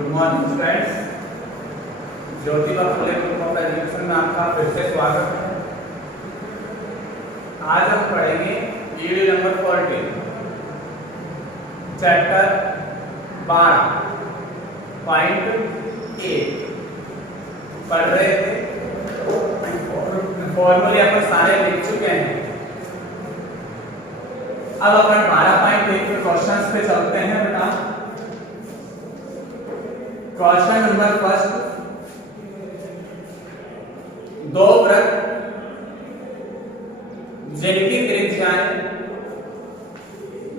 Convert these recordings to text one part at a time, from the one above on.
Good morning friends, Jyotiba Phule group of education में आपका फिर से स्वागत है। आज हम पढ़ेंगे वीडियो नंबर 14 चैप्टर 12.8 पढ़ रहे थे। फॉर्मूले अपन सारे लिख चुके हैं। अब अपन 12.1 के क्वेश्चंस पे चलते हैं बेटा। क्वेश्चन नंबर फर्स्ट, दो वृत्त जिनकी त्रिज्याएं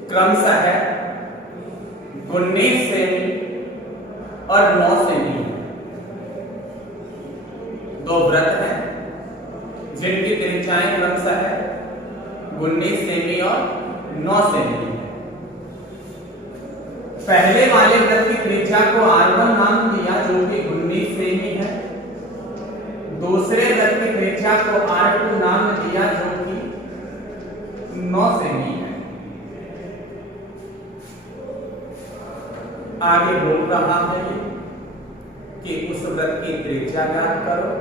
क्रमशः 19 सेमी और 9 सेमी। दो वृत्त हैं जिनकी त्रिज्याएं क्रमशः 19 सेमी और 9 सेमी। पहले वाले वृत्त की त्रिज्या को R1 नाम दिया जो कि 19 सेमी है। दूसरे वृत्त की त्रिज्या को R2 नाम दिया जो कि 9 सेमी है। आगे बोल रहा है कि उस वृत्त की त्रिज्या ज्ञात करो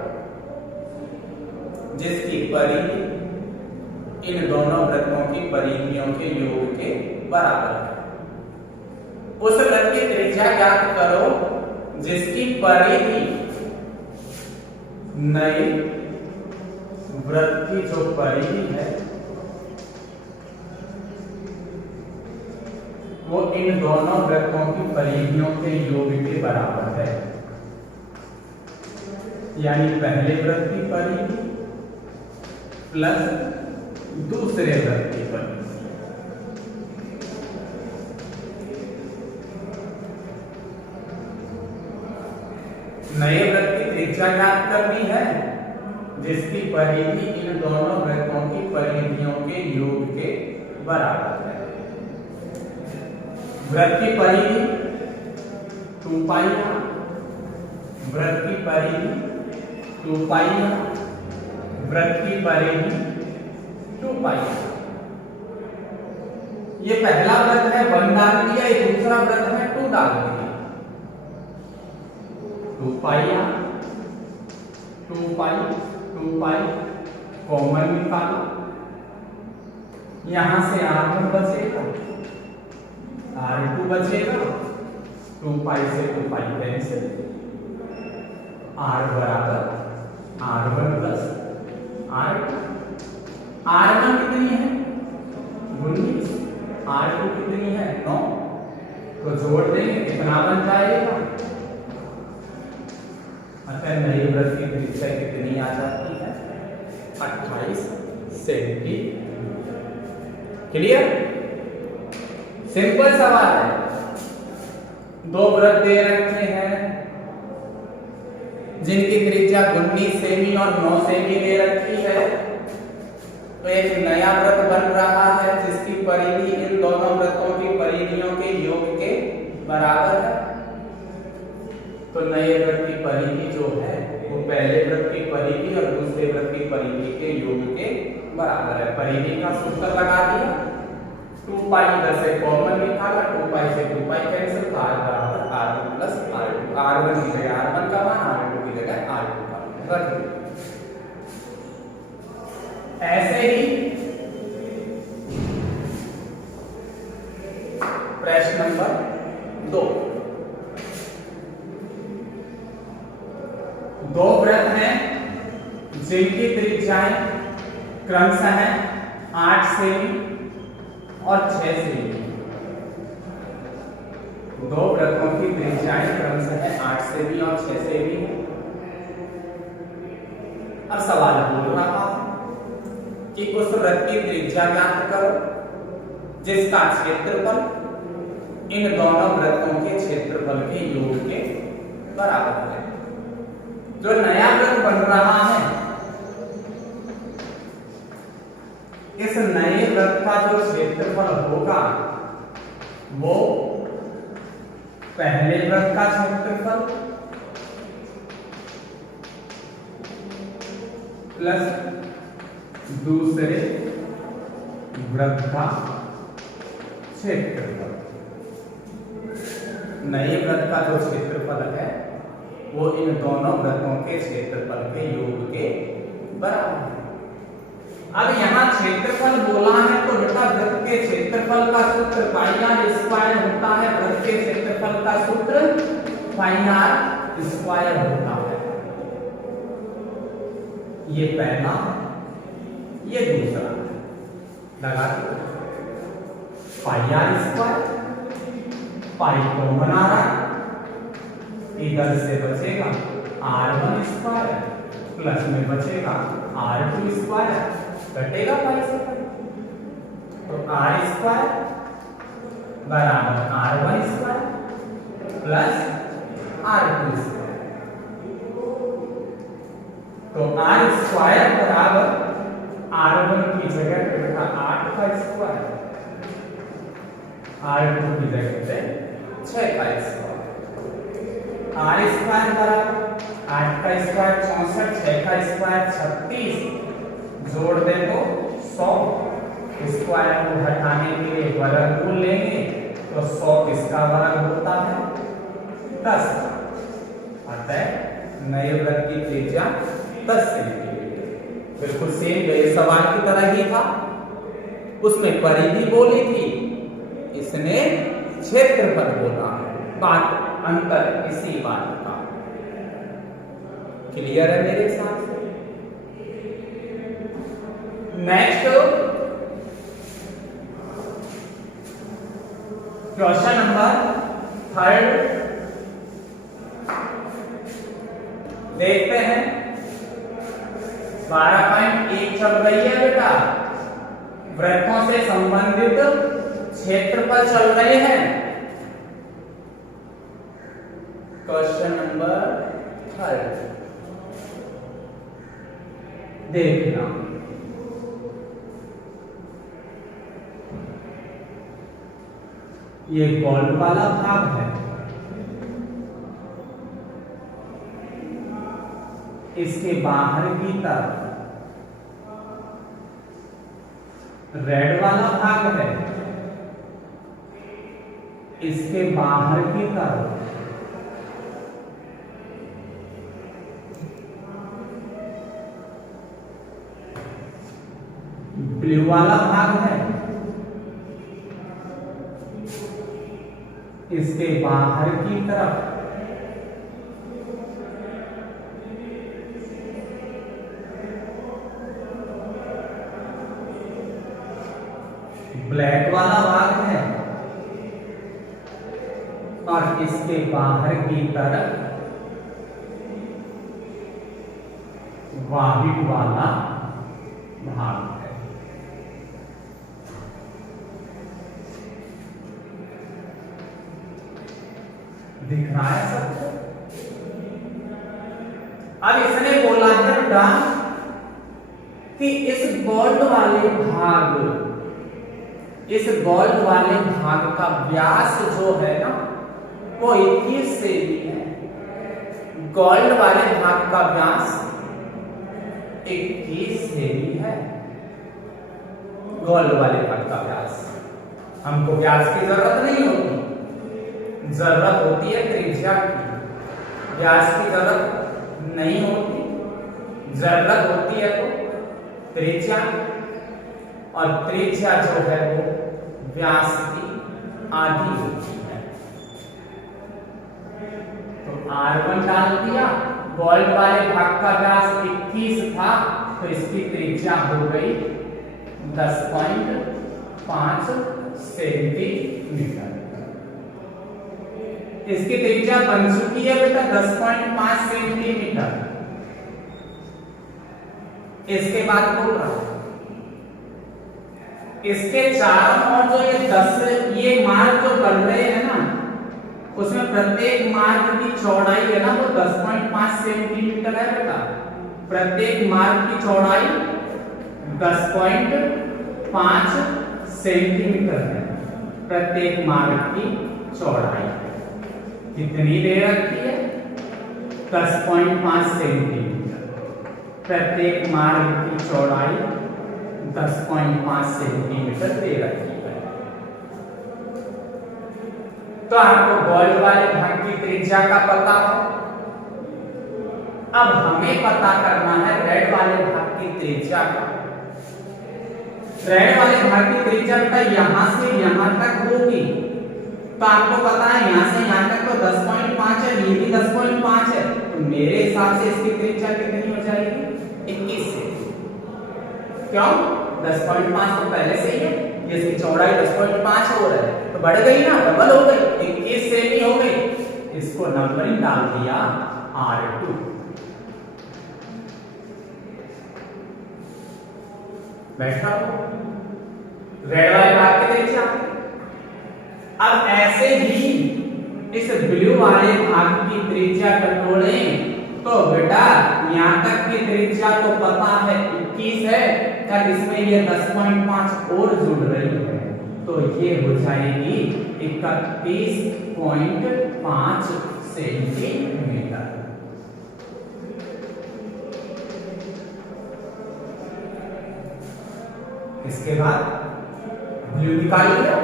जिसकी परिधि इन दोनों वृत्तों की परिधियों के योग के बराबर है। उस वृत्त की त्रिज्या ज्ञात करो जिसकी परिधि नई वृत्त की जो परिधि है वो इन दोनों वृत्तों की परिधियों के योग के बराबर है। यानी पहले वृत्त की परिधि प्लस दूसरे वृत्त की परिधि। नए वृत्त की त्रिज्या ज्ञात करनी है जिसकी परिधि इन दोनों वृत्तों की परिधियों के योग के बराबर है। वृत्त की परिधि 2 पाई, वृत्त की परिधि 2 पाई, वृत्त की परिधि 2 पाई। ये पहला वृत्त है 1 डाल दिया, ये दूसरा वृत्त है 2 डाल दिया। 2 पाई 2 पाई 2 पाई कॉमन निकालो, यहां से R1 बचेगा, R2 बचेगा, 2 पाई से 2 पाई कैंसिल, R बराबर R1 प्लस R2। R1 कितनी है 19, R2 कितनी है 9, तो जोड़ देंगे कितना बन जाएगा। अतः नई वृत्त की त्रिज्या कितनी आ जाती है 28 सेमी। क्लियर? सिंपल सवाल है। दो वृत्त दे रखे हैं जिनकी त्रिज्या 19 सेमी और 9 सेमी दे रखी है। तो एक नया वृत्त बन रहा है जिसकी परिधि इन दोनों वृत्तों की परिधियों के योग के बराबर है। तो नए वृत्त की परिधि जो है वो पहले वृत्त की परिधि और दूसरे वृत्त की परिधि के योग के बराबर है। परिधि का सूत्र लगा दिया, 2 पाई इधर से कॉमन निकाला, 2 पाई से 2 पाई कैंसिल, तो R बराबर R1 प्लस R2। R1 की जगह R1 का मान, R2 की जगह R2 का मान रख दिया। ऐसे ही प्रश्न नंबर 2, दो वृत्त हैं जिनकी त्रिज्याएं क्रमशः 8 सेमी और 6 सेमी। दो वृत्तों की त्रिज्याएं क्रमशः 8 सेमी और 6 सेमी है। अब सवाल बोल रहा है कि उस वृत्त की त्रिज्या ज्ञात करो जिसका क्षेत्रफल इन दोनों वृत्तों के क्षेत्रफल के योग के बराबर है। जो नया वृत्त बन रहा है इस नए वृत्त का जो क्षेत्रफल होगा वो पहले वृत्त का क्षेत्रफल प्लस दूसरे वृत्त का क्षेत्रफल। नए वृत्त का जो क्षेत्रफल है वो इन दोनों वृत्तों के क्षेत्रफल के योग के बराबर है। अब यहाँ क्षेत्रफल बोला है तो बेटा वृत्त के क्षेत्रफल का सूत्र पाई आर स्क्वायर होता है, वृत्त के क्षेत्रफल का सूत्र पाई आर स्क्वायर होता है। ये पहला है, ये दूसरा है। लगा दो पाई आर स्क्वायर, पाई कॉमन आ रहा है, इधर से बचेगा r1 स्क्वायर प्लस में बचेगा r2 स्क्वायर, कटेगा पाई से पाई, तो r स्क्वायर बराबर r1 square plus r2 square, तो r स्क्वायर बराबर r1 की जगह पे बेटा 8 का स्क्वायर, r2 की जगह पे 6 का स्क्वायर, r स्क्वायर बराबर 8 का स्क्वायर 64, 6 का स्क्वायर 36, जोड़ दे तो 100, स्क्वायर को हटाने के लिए वर्गमूल लेंगे तो 100 किसका वर्ग होता है 10, अतः नए वृत्त की त्रिज्या 10 सेंटीमीटर। बिल्कुल सेम ये सवाल की तरह ही था, उसमें परिधि बोली थी, इसने क्षेत्रफल बोला है, बात अंतर इसी बात का। क्लियर है मेरे हिसाब से? नेक्स्ट क्वेश्चन नंबर 3 देखते हैं। 12.1 चल रही है बेटा, वृत्तों से संबंधित क्षेत्रफल चल रहे हैं। क्वेश्चन नंबर 3 देखना, ये गोल वाला भाग है, इसके बाहर की तरफ रेड वाला भाग है, इसके बाहर की तरफ ब्लू वाला भाग है, इसके बाहर की तरफ ब्लैक वाला भाग है, और इसके बाहर की तरफ व्हाइट वाला भाग है। दिख रहा है सबको? अब इसने बोला है बेटा कि इस गोल्ड वाले भाग का व्यास जो है ना वो 21 सेमी है। गोल्ड वाले भाग का व्यास 21 सेमी है। गोल्ड वाले भाग का व्यास, हमको व्यास की जरूरत नहीं होती, जरूरत होती है त्रिज्या की। व्यास की जरूरत नहीं होती, जरूरत होती है तो त्रिज्या, और त्रिज्या जो है वो व्यास की आधी होती है। तो R1 डाल दिया, गोल्ड वाले भाग का व्यास 21 था तो इसकी त्रिज्या हो गई 10.5 सेंटीमीटर। इसकी त्रिज्या बन चुकी है बेटा 10.5 सेंटीमीटर। इसके बाद बोल रहा हूं इसके चारों ओर जो ये मार्ग जो बन रहे हैं ना, उसमें प्रत्येक मार्ग की चौड़ाई है ना वो 10.5 सेंटीमीटर है बेटा। प्रत्येक मार्ग की चौड़ाई 10.5 सेंटीमीटर है। प्रत्येक मार्ग की चौड़ाई कितनी दे रखी है? 10.5 सेंटीमीटर। प्रत्येक मार्ग की चौड़ाई 10.5 सेंटीमीटर दे रखी है। तो आपको गोल्ड वाले भाग की त्रिज्या का पता है। अब हमें पता करना है रेड वाले भाग की त्रिज्या का। रेड वाले भाग की त्रिज्या बेटा यहां से यहां तक होगी, तो आपको पता है यहां से यहां तक तो 10.5 है, ये भी 10.5 है, तो मेरे हिसाब से इसकी त्रिज्या कितनी हो जाएगी? 21 से। क्यों? 10.5 तो पहले से ही है, ये इसकी चौड़ाई 10.5 हो रहा है, तो बढ़ गई ना, डबल हो गई, 21 से भी हो गई। इसको नंबरिंग डाल दिया R2। बैठा हो रेड वाले भाग की त्रिज्या। अब ऐसे ही इस ब्लू वाले भाग की त्रिज्या टटोलें तो बेटा यहां तक की त्रिज्या तो पता है 21 है, कल इसमें ये 10.5 और जुड़ रही है, तो ये हो जाएगी 31.5 सेंटीमीटर। इसके बाद ब्लू निकाल लिया।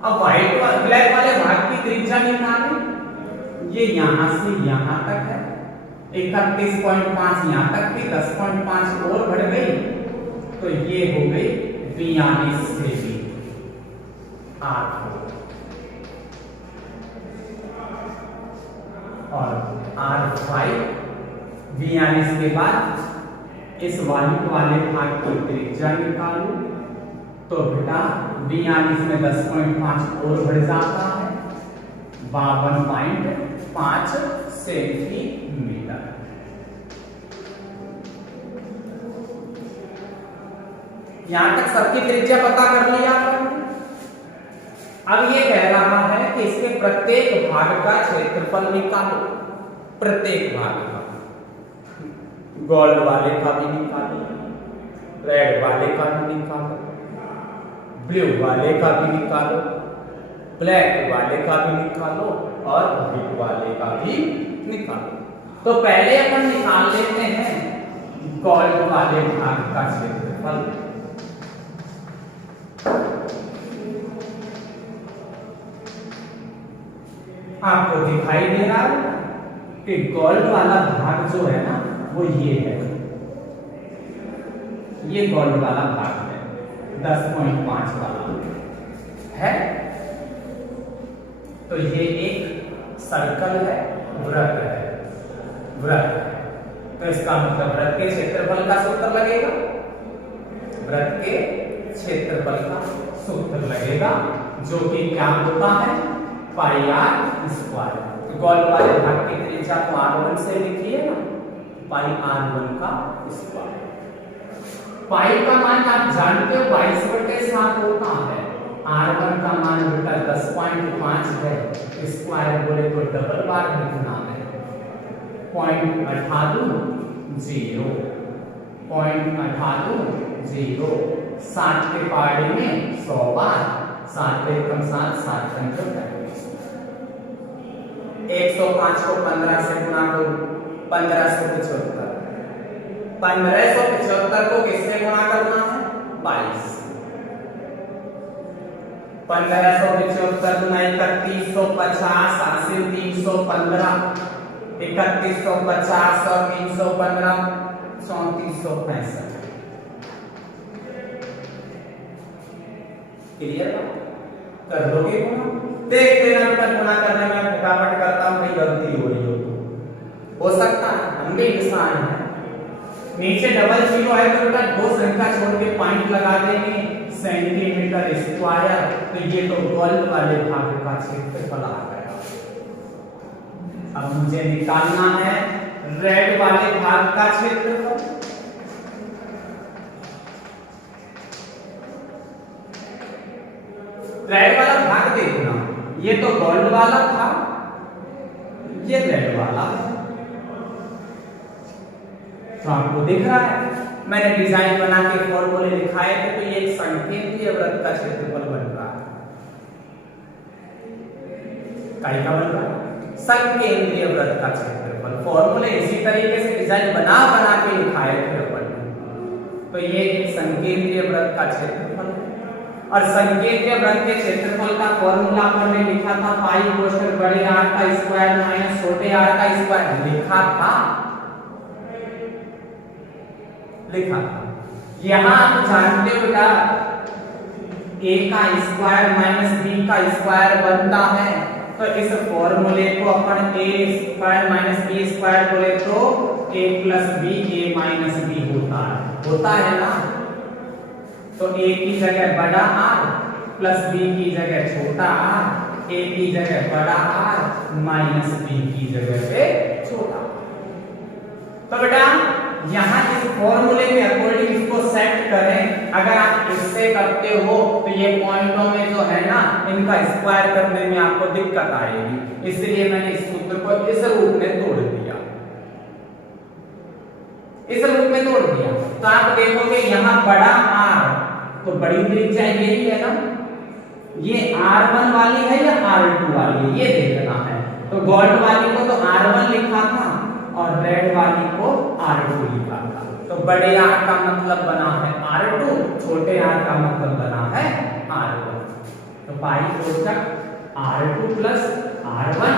अब व्हाइट और ब्लैक वाले भाग की त्रिज्या निकालें। ये यहां से यहां तक है, 31.5 यहां तक थी, 10.5 और बढ़ गई, तो ये हो गई 42 सेंटीमीटर। और R5 42 के बाद इस व्हाइट वाले भाग की त्रिज्या निकालो, तो बेटा 42 में 10.5 और बढ़ जाता है, 52.5 सेंटीमीटर। यहां तक सबकी त्रिज्या पता कर लिया। अब ये कह रहा है कि इसके प्रत्येक भाग का क्षेत्रफल निकालो, प्रत्येक भाग का। गोल्ड वाले का भी निकालो, रेड वाले का भी निकालो, ब्लू वाले का भी निकालो, ब्लैक वाले का भी निकालो और व्हाइट वाले का भी निकालो। तो पहले अपन निकाल लेते हैं गोल्ड वाले भाग का क्षेत्रफल। आपको दिखाई दे रहा है कि गोल्ड वाला भाग जो है ना वो ये है, ये गोल्ड वाला भाग है 10.5 वाला है। तो ये एक सर्कल है, वृत्त है, वृत्त है, तो इसका मतलब वृत्त के क्षेत्रफल का सूत्र लगेगा, वृत्त के क्षेत्रफल का सूत्र लगेगा, जो कि क्या होता है पाई r स्क्वायर। तो गोल्ड वाले भाग की त्रिज्या को r1 से लिखिए ना, पाई r1 का स्क्वायर। पाई का मान आप जानते हो 22/7 होता है, r1 का मान बेटा 10.5 है, स्क्वायर बोले तो डबल बार लिखना है, 0.98 7 के पहाड़ी में 100 बार, 7 पे कम 7, 7 पंच 105 को 15 से गुणा करो, 1575। 1575 को किससे गुणा करना है? 22। 1575 गुना 3150, 80 315, 3150 और 315 3465। क्लियर कर दोगे गुणा? देखते ना बेटा गुणा करने में फटाफट करता हूं, कहीं गलती हो रही हो सकता है, हम भी इंसान हैं। नीचे डबल जीरो है तो बेटा दो संख्या छोड़ के पॉइंट लगा देंगे, सेंटीमीटर स्क्वायर। तो ये तो गोल्ड वाले भाग का क्षेत्रफल आ गया। अब मुझे निकालना है रेड वाले भाग का क्षेत्रफल। रेड वाला भाग देखना, ये तो गोल्ड वाला था, ये रेड वाला है, तो आपको दिख रहा है मैंने डिजाइन बना के फॉर्मूले लिखाए थे, तो ये एक संकेंद्रीय वृत्त का क्षेत्रफल बन रहा है। काय का बन रहा है? संकेंद्रीय वृत्त का क्षेत्रफल। फॉर्मूले इसी तरीके से डिजाइन बना के लिखाए थे अपन, तो ये एक संकेंद्रीय वृत्त का क्षेत्रफल है। और संकेतीय वृत्त के क्षेत्रफल का फॉर्मूला अपन ने लिखा था पाई कोष्ठक बड़े R का स्क्वायर माइनस छोटे r का स्क्वायर लिखा था। यहाँ आप जानते हो बेटा a का स्क्वायर माइनस b का स्क्वायर बनता है, तो इस फॉर्मूले को अपन a square minus b square बोले तो a plus b a minus b होता है ना। तो a की जगह बड़ा R प्लस b की जगह छोटा r, a की जगह बड़ा R माइनस b की जगह पे छोटा। तो बेटा यहाँ इस फॉर्मूले के अकॉर्डिंग इसको सेट करें। अगर आप इससे करते हो तो ये पॉइंटों में जो है ना इनका स्क्वायर करने में आपको दिक्कत आएगी, इसलिए मैंने इस सूत्र को इस रूप में तोड़ दिया, तो आप देखोगे यहाँ बड़ा R तो बड़ी त्रिज्या यही है ना, ये R1 वाली है या R2 वाली है ये देखना है। तो गोल्ड वाली को तो R1 लिखा था और रेड वाली को R2 लिखा था। तो बड़े R का मतलब बना है R2, छोटे R का मतलब बना है R1। तो पाई कोष्ठक R2 plus R1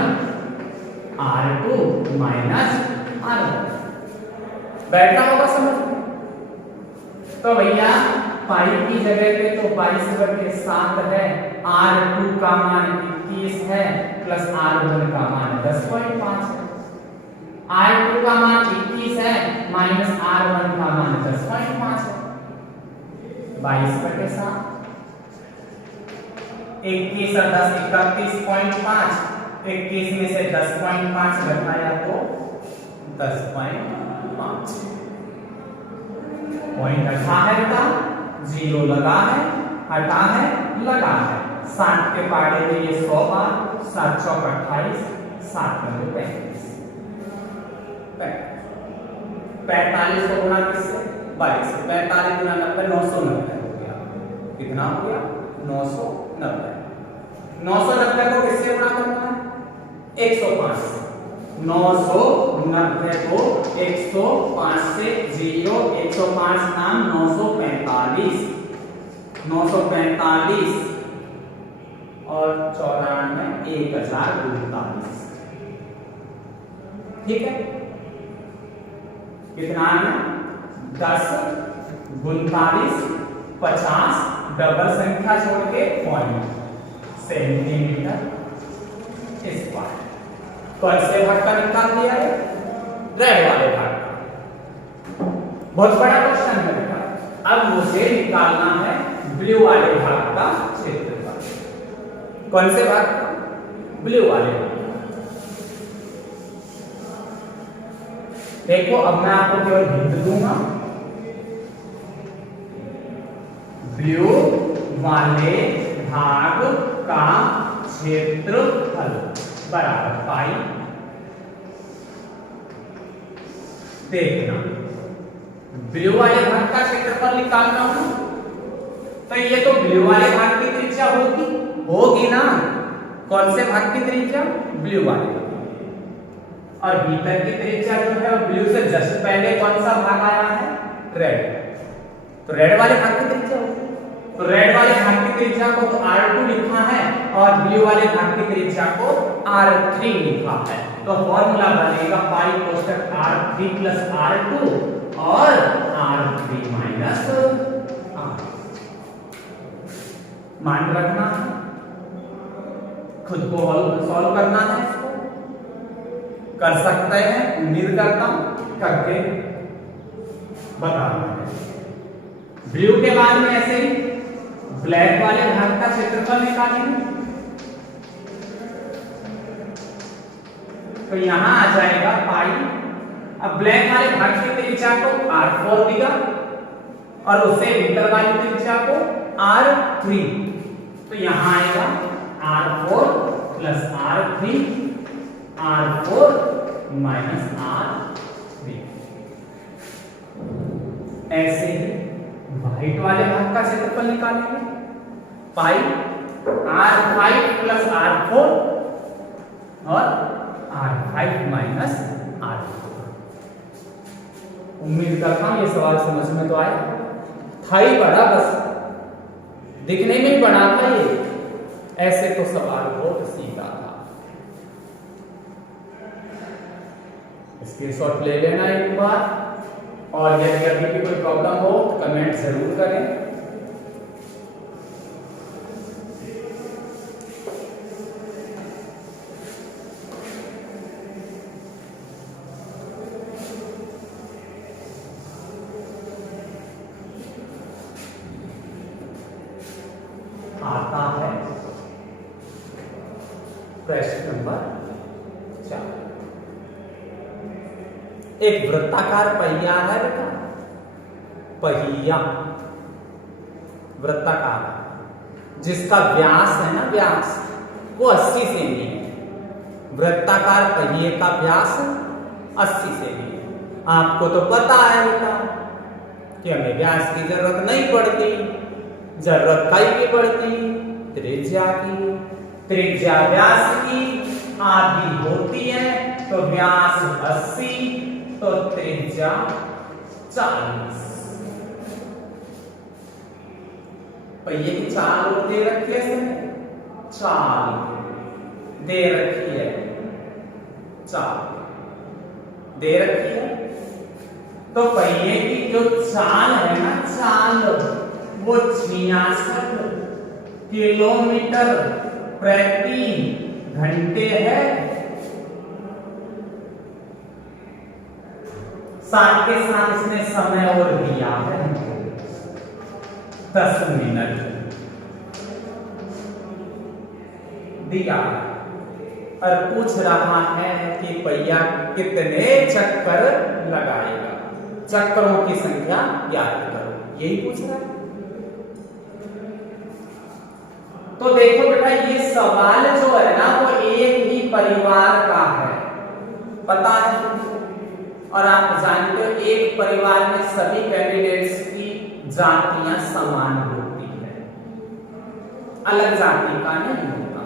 R2 minus R1 बैठा होगा समझ में। तो भैया पाई की जगह पे तो 22/7 है, R2 का मान 21 है प्लस R1 का मान 10.5 है। R2 का मान 21 है माइनस R1 का मान 10.5 है। 22/7 21 और 10 31.5, 21 में से 10.5 घटाया तो 10.5 पॉइंट अच्छा है बेटा, 0 लगा है, हटा है, लगा है। 60 के पाड़े में ये 100 बार, 7 चौक 28, 7 में 35, 45 को गुना किससे 22, 45 गुना 90 990 हो गया। कितना हो गया 990। 990 को किससे गुना करना है 105 से। 990 को 105 से 0 105 नाम 945 और 94 1039। ठीक है, कितना है 10 39 50 डबल संख्या छोड़ के पॉइंट सेंटीमीटर स्क्वायर। कौन से भाग का निकाल दिया है रेड वाले भाग का। बहुत बड़ा क्वेश्चन है बेटा। अब मुझे निकालना है ब्लू वाले भाग का क्षेत्रफल। कौन से भाग का ब्लू वाले भाग। देखो अब मैं आपको केवल हिंट दूंगा, ब्लू वाले भाग का क्षेत्रफल बराबर पाई। देखना ब्लू वाले भाग का क्षेत्रफल निकालना हो तो ये तो ब्लू वाले भाग की त्रिज्या होगी ना। कौन से भाग की त्रिज्या ब्लू वाले, और भीतर की त्रिज्या जो है वो ब्लू से जस्ट पहले कौन सा भाग आया है रेड, तो रेड वाले भाग की त्रिज्या होगी। तो रेड वाले भाग की त्रिज्या को तो R2 लिखा है और ब्लू वाले भाग की त्रिज्या को R3 लिखा है। तो फॉर्मूला बनेगा पाई कोष्ठक R3 प्लस R2 और R3 माइनस R। मान रखना है, खुद को सॉल्व करना है, इसको कर सकते हैं, उम्मीद करता हूं करके बताना है। ब्लू के बाद में ऐसे ही ब्लैक वाले भाग का क्षेत्रफल निकालेंगे। तो यहां आ जाएगा पाई। अब ब्लैक वाले भाग की त्रिज्या को R4 दिया और उससे भीतर वाली त्रिज्या को R3, तो यहां आएगा R4 plus R3 R4 minus R3। ऐसे ही व्हाइट वाले भाग का क्षेत्रफल निकालेंगे। पाई R5 प्लस R4 और R5 माइनस R4। उम्मीद करता हूं ये सवाल समझ में तो आया था ही बड़ा, बस दिखने में बड़ा था ये, ऐसे तो सवाल बहुत सीधा था। स्क्रीनशॉट ले लेना एक बार, और यदि अभी भी कोई प्रॉब्लम हो तो कमेंट जरूर करें। आता है प्रश्न नंबर 4। एक वृत्ताकार पहिया है बेटा, पहिया वृत्ताकार, जिसका व्यास है ना, व्यास वो 80 सेमी है। वृत्ताकार पहिए का व्यास 80 सेमी है। आपको तो पता है बेटा कि हमें व्यास की जरूरत नहीं पड़ती, जरूरत कई की पड़ती, त्रिज्या की। त्रिज्या व्यास की आधी होती है, तो व्यास 80 तो त्रिज्या 40। पहिए की चाल दे रखी है, चाल दे रखी है, चाल दे रखी है। तो पहिए की जो चाल है ना, चाल वो 66 किलोमीटर प्रति घंटे है। साथ के साथ इसने समय और दिया है 10 मिनट दिया, और पूछ रहा है कि पहिया कितने चक्कर लगाएगा, चक्करों की संख्या ज्ञात करो, यही पूछ रहा है। तो देखो बेटा, ये सवाल जो है ना वो एक ही परिवार का है, पता है। और आप जानते हो एक परिवार में सभी कैंडिडेट्स की जातियां समान होती है, अलग जाति का नहीं होता।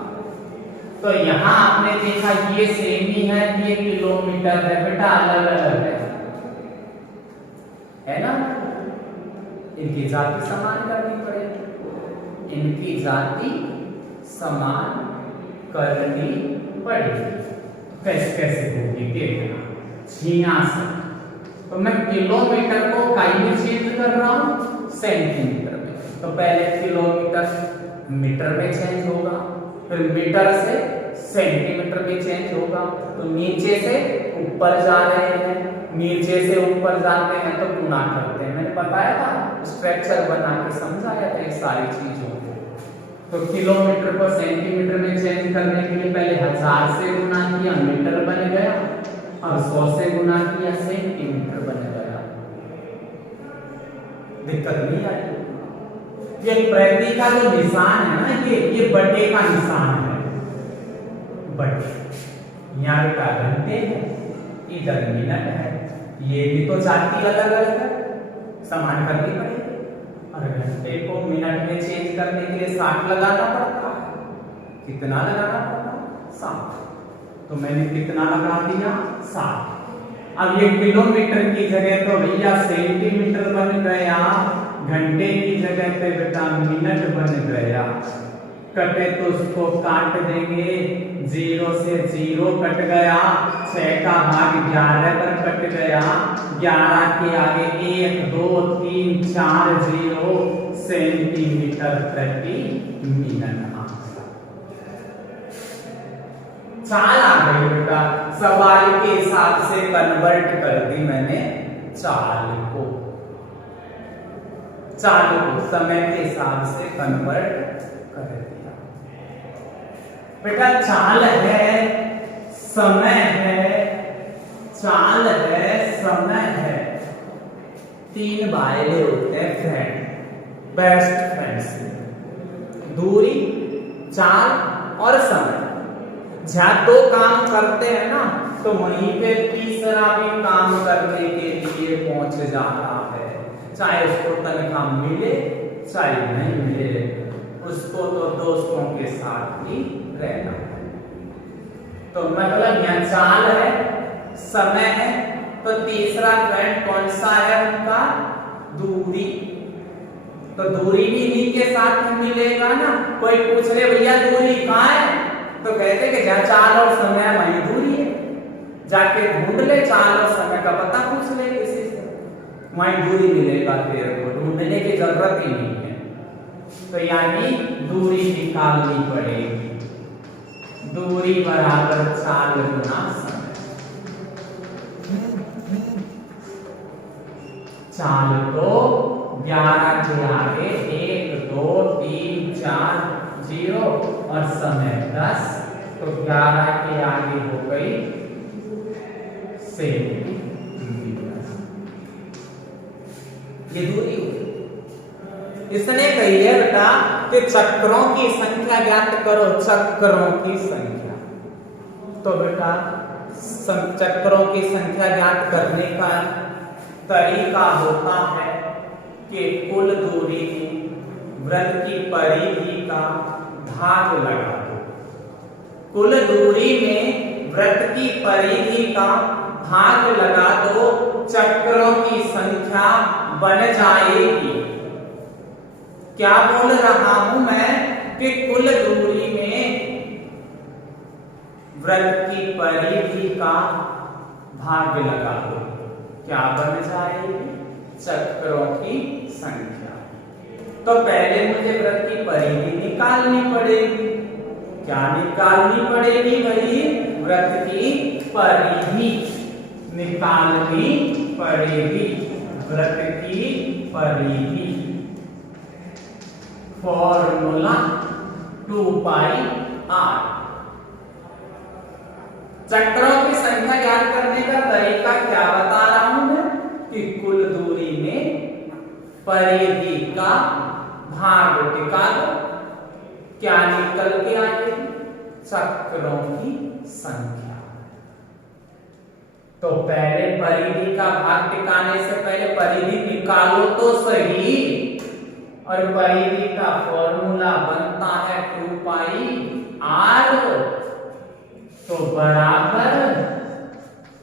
तो यहां आपने देखा ये सेमी है, ये किलोमीटर है बेटा, अलग अलग है ना। इनकी जाति समान करनी पड़ेगी, इनकी जाति समान करनी पड़ेगी। कैसे कैसे होगी देखना। 66, तो मैं किलोमीटर को काई में चेंज कर रहा हूं, सेंटीमीटर में। तो पहले किलोमीटर मीटर में चेंज होगा, फिर मीटर से सेंटीमीटर में चेंज होगा। तो नीचे से ऊपर जा रहे हैं, नीचे से ऊपर जाते हैं तो गुणा करते हैं। मैंने बताया था, स्ट्रक्चर बना के समझाया था ये सारी चीजों को। तो किलोमीटर को सेंटीमीटर में चेंज करने के लिए पहले 1000 से गुणा किया, मीटर बन गया, और 100 से गुणा किया, सेंटीमीटर बन गया। दिक्कत नहीं आई। ये प्रति का जो निशान है ना, ये बटे का निशान है, बटे। यहाँ का घंटे है, इधर मिनट है। ये भी तो जाति अलग अलग है, समान करनी पड़ेगी। और घंटे को मिनट में चेंज करने के लिए 60 लगाना पड़ता है। कितना लगाना पड़ता है? 60। तो मैंने कितना लगा दिया? 60। अब ये किलोमीटर की जगह तो भैया सेंटीमीटर बन गया, घंटे की जगह पे बेटा मिनट बन गया। कटे तो उसको काट देंगे, 0 से 0 कट गया, 6 का भाग 11 पर कट गया, 11 के आगे 1 2 3 4 0 सेंटीमीटर प्रति मिनट। चाल आ गई बेटा, सवाल के हिसाब से कन्वर्ट कर दी मैंने चाल को, समय के हिसाब से कन्वर्ट कर दिया। बेटा चाल है, समय है, चाल है, समय है, 3 वायले होते हैं फ्रेंड, बेस्ट फ्रेंड्स। दूरी, चाल और समय। जहां 2 काम करते हैं ना, तो वहीं पे तीसरा भी काम करने के लिए पहुंच जाता है। चाहे उसको तनख्वाह मिले चाहे नहीं मिले, उसको तो दोस्तों के साथ ही रहना है। तो मतलब यहाँ चाल है, समय है, तो तीसरा फ्रेंड कौन सा है उनका? दूरी। तो दूरी भी इन्हीं के साथ मिलेगा ना। कोई पूछ ले भैया दूरी कहाँ है, तो कहते कि जहाँ चाल और समय वही दूरी है, जाके ढूंढ ले, चाल और समय का पता पूछ ले किसी से, वही दूरी मिलेगा, तेरे को ढूंढने की जरूरत ही नहीं है। तो यानी दूरी निकालनी पड़ेगी, दूरी बराबर चाल गुना समय। चाल को 11 के आगे 1 2 3 4 0 और समय 10, तो 11 के आगे हो गई सेमी। ये दूरी हुई। इसने कही है बेटा कि चक्रों की संख्या ज्ञात करो, चक्रों की संख्या। तो बेटा चक्रों की संख्या ज्ञात करने का तरीका होता है कि कुल दूरी में वृत्त की परिधि का भाग लगा दो। कुल दूरी में वृत्त की परिधि का भाग लगा दो, चक्रों की संख्या बन जाएगी। क्या बोल रहा हूं मैं कि कुल दूरी में वृत्त की परिधि का भाग लगा दो, क्या बन जाएगी? चक्रों की संख्या। तो पहले मुझे वृत्त की परिधि निकालनी पड़ेगी। क्या निकालनी पड़ेगी भाई? वृत्त की परिधि निकालनी पड़ेगी, वृत्त की परिधि। फॉर्मूला 2 पाई r। चक्रों की संख्या ज्ञात करने का तरीका क्या बता रहा हूं मैं कि कुल दूरी में परिधि का भाग निकालो, क्या निकल के आएगी? चक्रों की संख्या। तो पहले परिधि का भाग टिकाने से पहले परिधि निकालो तो सही, और परिधि का फॉर्मूला बनता है 2 पाई r। तो बराबर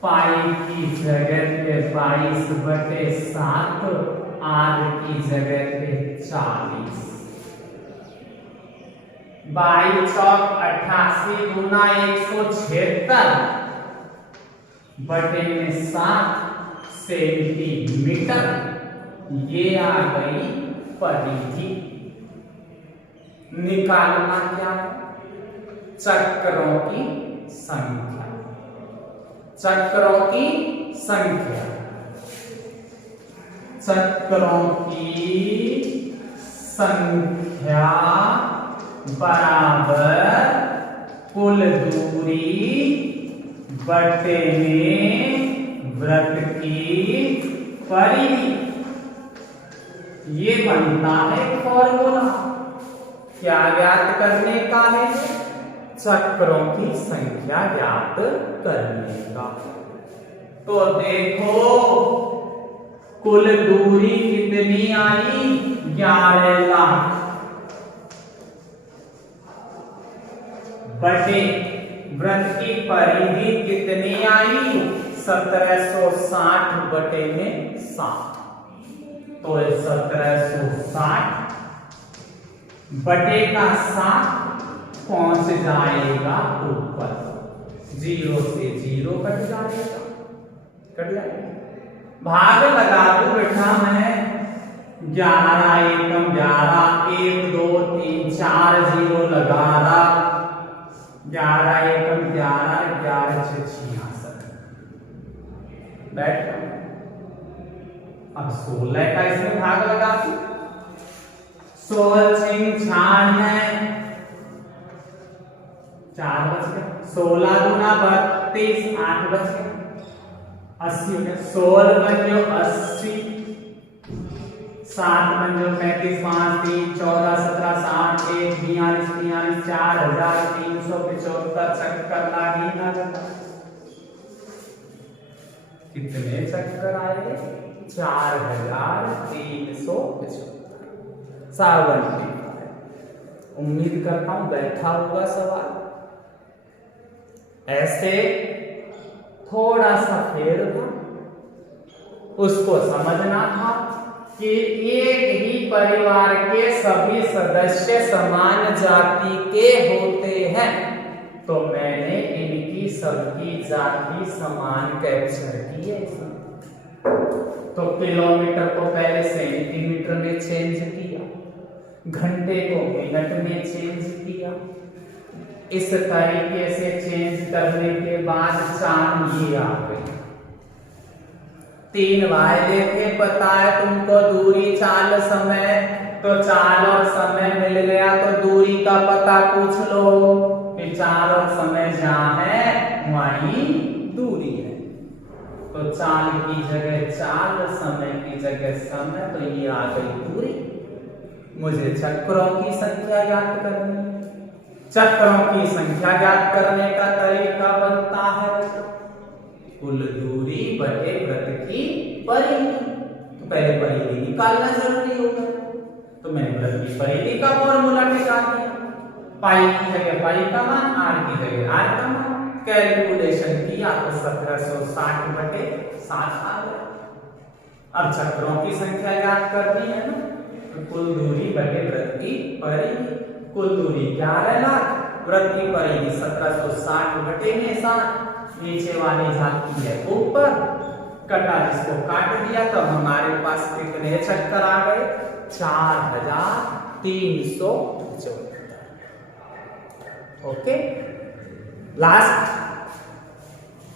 पाई की जगह पे 22/7, r की जगह पे 40। 22 चौक 88 गुना 176 बटे में 7 सेंटीमीटर। ये आ गई परिधि। निकालना क्या है? चक्रों की संख्या। चक्रों की संख्या, चक्रों की संख्या बराबर कुल दूरी बटे में वृत्त की परिधि। ये बनता है फॉर्मूला। क्या ज्ञात करने का है? चक्रों की संख्या ज्ञात करने का। तो देखो कुल दूरी कितनी आई? 11 लाख बटे वृत्त की परिधि कितनी आई? 1760 बटे में 7। तो 1760 बटे का 7 पहुंच जाएगा ऊपर, 0 से 0 कट जाएगा, कट जाएगा। भाग लगा दो बेटा मैं 11 एकम 11, 1 2 3 4 0 लगा रहा, 11 एकम 11, 11 से 66 बैठ। अब 16 का इसमें भाग लगा दो, 16 6 96, 4 बच गए, 16 दूना 32, 8 बच गए, 80 हो गए, 16 बन जो 80, 7 बन जो 35, 5 3 14 17 60 1 42 43 4375 चक्कर लागी ना लगा। कितने चक्कर आए? 4375। 75। उम्मीद करता हूं बैठा होगा सवाल। ऐसे थोड़ा सा फेर था, उसको समझना था, कि एक ही परिवार के सभी सदस्य समान जाति के होते हैं, तो मैंने इनकी सबकी जाति समान कैप्चर की है। तो किलोमीटर को पहले सेंटीमीटर में चेंज किया, घंटे को मिनट में चेंज किया। इस तरीके से चेंज करने के बाद 4 ये आ गई। 3 वायदे थे, बताए तुमको दूरी, चाल, समय। तो चाल और समय मिल गया, तो दूरी का पता पूछ लो कि चाल और समय जहां है वहीं दूरी है। तो चाल की जगह चाल, समय की जगह समय, तो ये आ गई दूरी। मुझे चक्रों की संख्या ज्ञात करनी है। चक्रों की संख्या ज्ञात करने का तरीका बनता है कुल दूरी बटे वृत्त की परिधि। तो पहले परिधि निकालना जरूरी होगा, तो मैंने वृत्त की परिधि का फॉर्मूला निकाल दिया। पाई की जगह पाई का मान, आर की जगह आर का मान, कैलकुलेशन किया तो 1760 बटे 7 आ गया। अब चक्रों की संख्या ज्ञात करनी है ना, तो कुल दूरी बटे वृत्त की परिधि। कुल दूरी 11 लाख, वृत्त की परिधि 1760 बटे में 7। नीचे वाली जाती है ऊपर, कटा इसको काट दिया, तो हमारे पास कितने चक्कर आ गए? 4374। ओके, लास्ट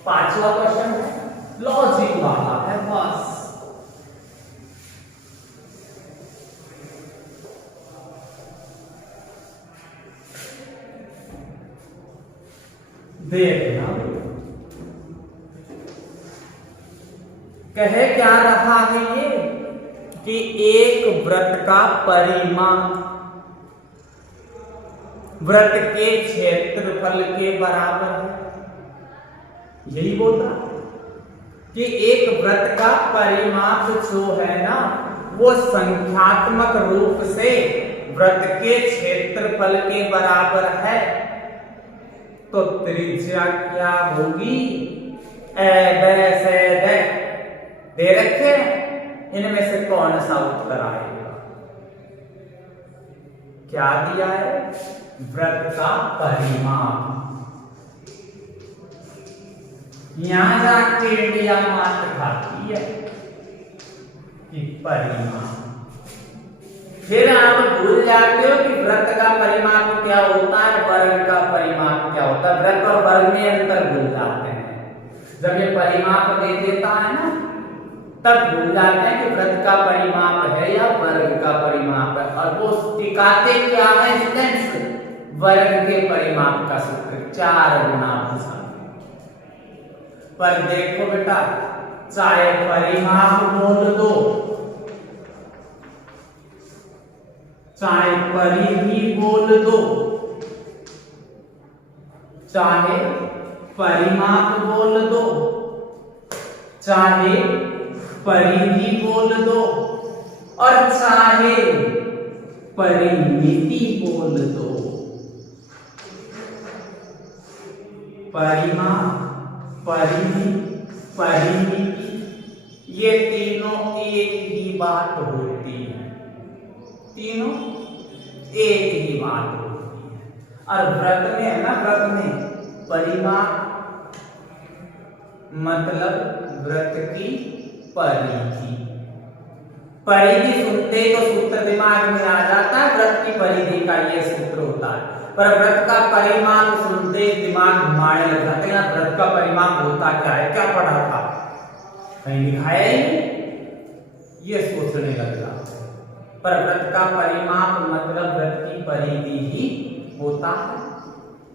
5वां क्वेश्चन है, लॉजिक वाला है बस। देखना, कहे क्या रहा है ये कि एक वृत्त का परिमाप वृत्त के क्षेत्रफल के बराबर है। यही बोलता कि एक वृत्त का परिमाप जो है ना, वो संख्यात्मक रूप से वृत्त के क्षेत्रफल के बराबर है। तो त्रिज्या क्या होगी? दे रखे, इनमें से कौन सा उत्तर आएगा? क्या दिया है? वृत्त का परिमाप। यहां जाके इंडिया मात्र खाती है कि परिमाप। फिर आप भूल जाते हो कि वृत्त का परिमाप क्या होता है, वर्ग का परिमाप क्या होता है। वृत्त और वर्ग में अंतर भूल जाते हैं। जब ये परिमाप दे देता है ना, तब भूल जाते हैं कि वृत्त का परिमाप है या वर्ग का परिमाप है। और वो टिकाते क्या है? वर्ग के परिमाप का सूत्र 4 गुना भुजा। पर देखो बेटा, चाहे परिमाप बोल दो, चाहे परिधि बोल दो, चाहे परिमाप बोल दो, चाहे परिधि बोल दो, और चाहे परिमिति बोल दो, परिमाप, परिधि, परिमिति, ये तीनों एक ही बात होती है। तीनों एक ही बात होती है। और वृत्त में है ना, वृत्त में परिमाप मतलब वृत्त की परिधि। परिधि सुनते तो सूत्र दिमाग में आ जाता है, वृत्त की परिधि का ये सूत्र होता है। पर वृत्त का परिमाप सुनते दिमाग घुमाने लग जाते हैं। वृत्त का परिमाप होता क्या है, क्या पढ़ा था, कहीं दिखाया ही नहीं, ये सोचने लग जाते हैं। पर वृत्त का परिमाप मतलब वृत्त की परिधि ही होता है।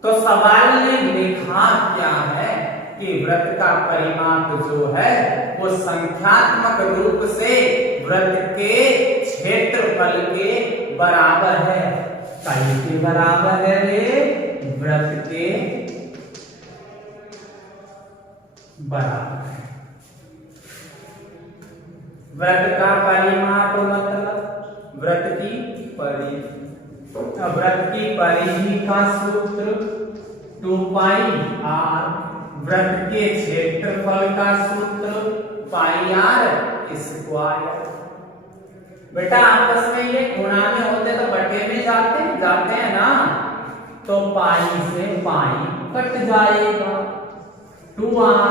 तो सवाल ने लिखा क्या है कि वृत्त का परिमाप जो है वो संख्यात्मक रूप से वृत्त के क्षेत्रफल के बराबर है। कहीं के बराबर है रे? वृत्त के बराबर है। वृत्त का परिमाप मतलब वृत्त की परिधि। वृत्त की परिधि का सूत्र 2 पाई r, वृत्त के क्षेत्रफल का सूत्र पाई r स्क्वायर। बेटा आपस में ये गुणा में होते तो बटे में जाते हैं ना, तो पाई से पाई कट जाएगा। 2r,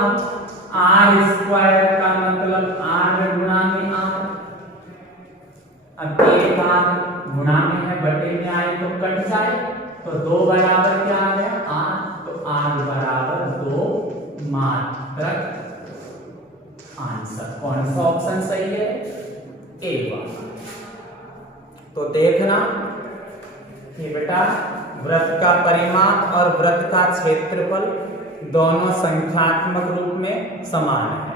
r स्क्वायर का मतलब r गुणा में r। अब एक बार गुणा में है बटे में आए तो कट जाए, तो 2 बराबर क्या आ गया r, तो r बराबर 2 मात्रक आंसर। कौन सा ऑप्शन सही है? ए वाला। तो देखना कि बेटा वृत्त का परिमाप और वृत्त का क्षेत्रफल दोनों संख्यात्मक रूप में समान है।